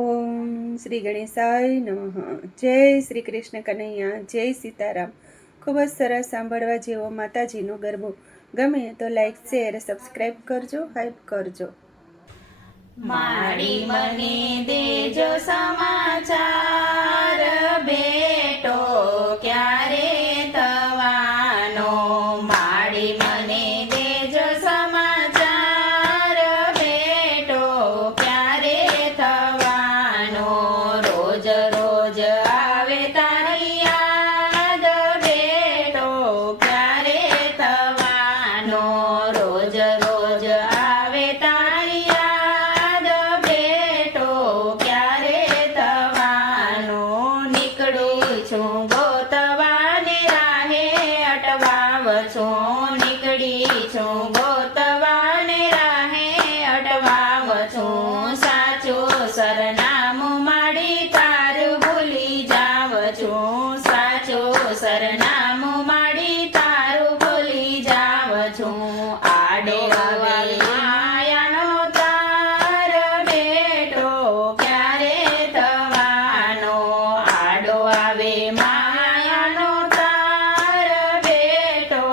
ઓમ શ્રી ગણેશાય નમઃ. જય શ્રી કૃષ્ણ કનૈયા, જય સીતારામ. ખૂબ જ સરસ સાંભળવા જેવો માતાજીનો ગરબો. ગમે તો લાઈક, શેર, સબસ્ક્રાઈબ કરજો, હાઈપ કરજો. માડી મને દેજો સમાચાર, બેટો ક્યારે થવાનો. માડી મને દેજો સમાચાર, બેટો ક્યારે થવાનો. રોજ રોજ આવે તારી યાદ, બેટો ક્યારે થવાનો. રોજ રોજ આવે તારી યાદ, બેટો ક્યારે થવાનો. નીકળું છું ગોતવાને રાહે અટવાવ છું. નીકળી છું ગોતવાને રાહે અટવાવ છું. સાચું સરનામું માડી તારું ભૂલી જાવ છું. સાચું સરનામું માડી તારું ભૂલી જાવ છું. આડે આવે માયાનો તાર, બેટો ક્યારે થવાનો. આડો આવે માયાનો તાર, બેટો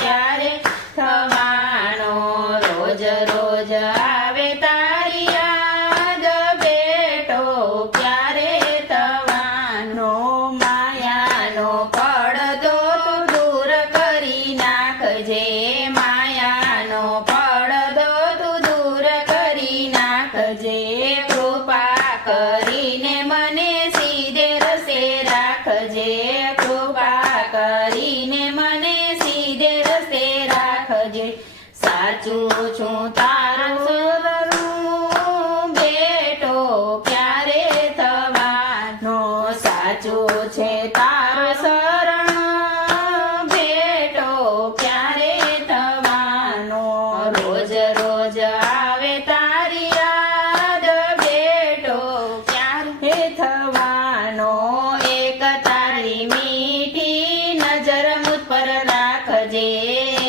ક્યારે થવાનો. રોજ રોજ આવે તારી યાદ, બેટો ક્યારે થવાનો. માયાનો પડદો તું દૂર કરી નાખજે. માયાનો પડદો તું દૂર કરી નાખજે. કૃપા કરીને મને સીધે રસ્તે રાખજે. કૃપા કરીને મને સીધે રસ્તે રાખજે. સાચું છું તારું શરણું, બેટો ક્યારે થવાનો. સાચું છે તારું શરણ, બેટો ક્યારે થવાનો. રોજ રોજ આવે તારી યાદ, બેટો ક્યારે થવાનો. એક તારી મીઠી નજર મુજ પર રાખજે.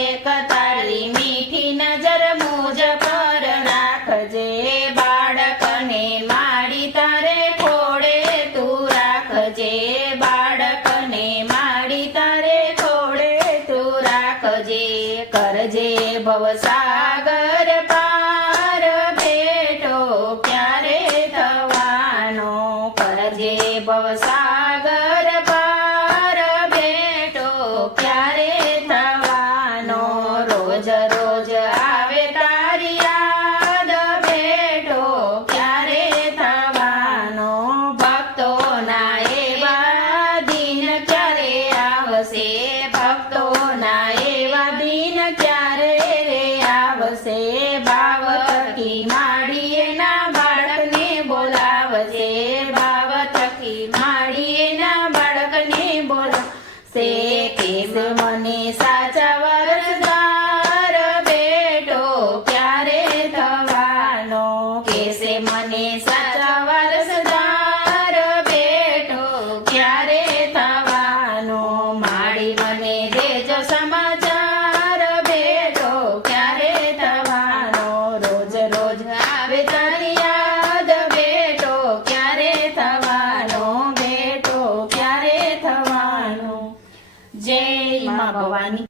એક તારી મીઠી નજર મુજ પર રાખજે. બાળકને માડી તારે ખોડે તું રાખજે. બાળકને માડી તારે ખોડે તું રાખજે. કરજે ભવસાગર પાર, બેટો ક્યારે થવાનો. કરજે ભવસાગર પાર, બેટો ક્યારે થવાનો. રોજ રોજ આવે તારી યાદ, બેટો ક્યારે થવાનો. ભક્તોના એવા દિન ક્યારે આવશે. ભક્તોના એવા દિન ક્યારે રે આવશે. ભાવ થકી માડી એના બાળકને બોલાવશે. ભાવ થકી માડી એના બાળકને બોલાવશે. કેસ મને સાચા વરદાર, બેટો ક્યારે થવાનો. કેસે મને સાચા વરદાર, બેટો ક્યારે થવાનો. માડી મને દેજો સમાચાર, બેટો ક્યારે થવાનો. રોજ રોજ આવે તારી યાદ, બેટો ક્યારે થવાનો. બેટો ક્યારે થવાનો. જય મા ભવાની.